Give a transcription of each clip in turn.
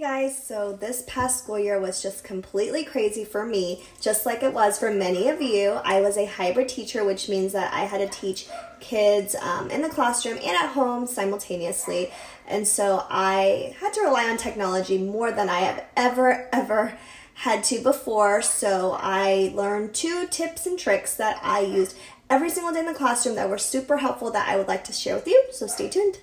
Hey guys, so this past school year was just completely crazy for me, just like it was for many of you. I was a hybrid teacher, which means that I had to teach kids in the classroom and at home simultaneously. And so I had to rely on technology more than I have ever had to before. So I learned 2 tips and tricks that I used every single day in the classroom that were super helpful that I would like to share with you. So stay tuned.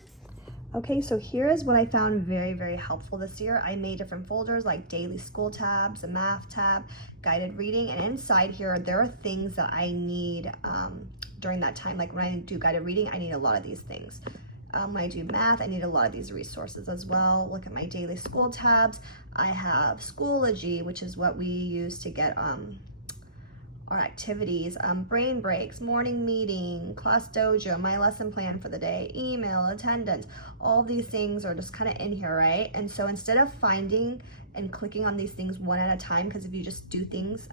Okay, so here is what I found very helpful this year. I made different folders like daily school tabs, a math tab, guided reading, and inside here there are things that I need during that time. Like when I do guided reading, I need a lot of these things. When I do math, I need a lot of these resources as well. Look at my daily school tabs. I have Schoology, which is what we use to get our activities, brain breaks, morning meeting, class dojo, my lesson plan for the day, email, attendance. All these things are just kind of in here, right? And so instead of finding and clicking on these things one at a time, because if you just do things,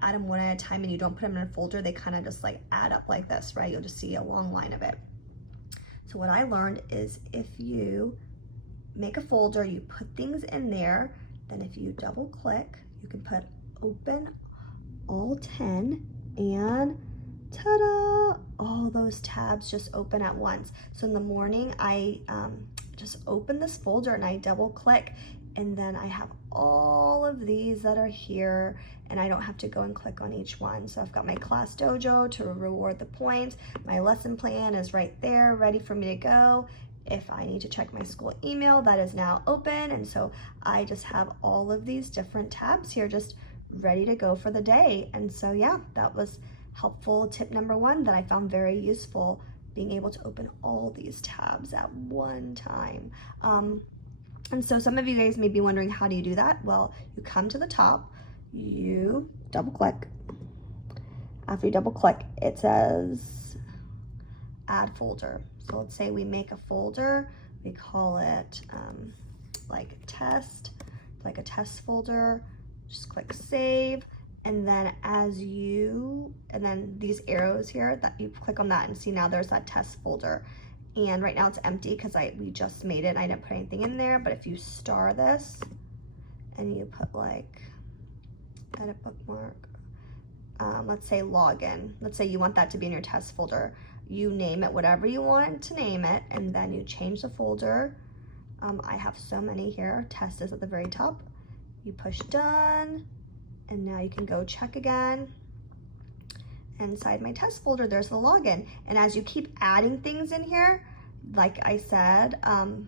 add them one at a time and you don't put them in a folder, they kind of just like add up like this, right? You'll just see a long line of it. So what I learned is if you make a folder, you put things in there, then if you double click, you can put open all 10 and ta-da, all those tabs just open at once. So in the morning I just open this folder and I double click, and then I have all of these that are here and I don't have to go and click on each one. So I've got my class dojo to reward the points, my lesson plan is right there ready for me to go. If I need to check my school email, that is now open, and so I just have all of these different tabs here just ready to go for the day. And so yeah, that was helpful tip number 1 that I found very useful, being able to open all these tabs at one time. And so some of you guys may be wondering, how do you do that? Well, you come to the top, you double click. After you double click, it says add folder. So let's say we make a folder, we call it like test, like a test folder. Just click save, and then and then these arrows here, that you click on that and see now there's that test folder. And right now it's empty because we just made it and I didn't put anything in there. But if you star this and you put like edit bookmark, let's say login, let's say you want that to be in your test folder, you name it whatever you want to name it, and then you change the folder. I have so many here. Test is at the very top. You push done, and now you can go check again. Inside my test folder, there's the login. And as you keep adding things in here, like I said,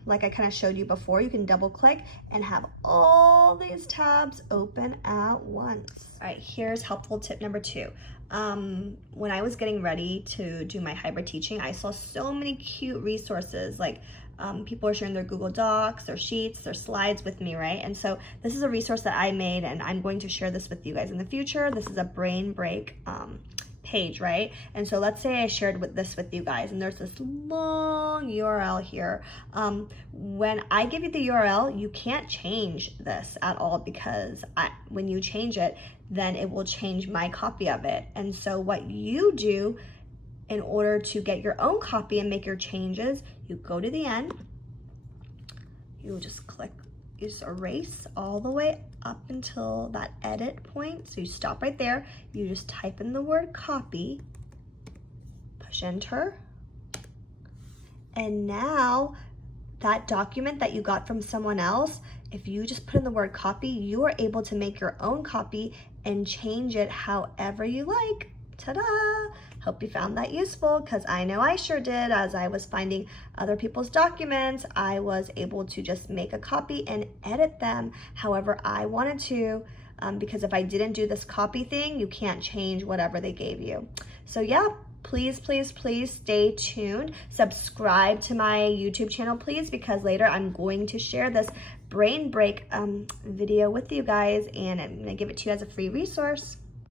like I kind of showed you before, you can double click and have all these tabs open at once. All right, here's helpful tip number 2. When I was getting ready to do my hybrid teaching, I saw so many cute resources, like people are sharing their Google Docs, their sheets, their slides with me, right? And so this is a resource that I made, and I'm going to share this with you guys in the future. This is a brain break page, right? And so let's say I shared this with you guys, and there's this long URL here. When I give you the URL, you can't change this at all, because when you change it, then it will change my copy of it. And so what you do in order to get your own copy and make your changes, you go to the end, you just click, you just erase all the way up until that edit point. So you stop right there, you just type in the word copy, push enter, and now that document that you got from someone else, if you just put in the word copy, you are able to make your own copy and change it however you like. Ta-da! Hope you found that useful, because I know I sure did. As I was finding other people's documents, I was able to just make a copy and edit them however I wanted to, because if I didn't do this copy thing, you can't change whatever they gave you. So yeah, please stay tuned. Subscribe to my YouTube channel, please, because later I'm going to share this brain break video with you guys, and I'm going to give it to you as a free resource.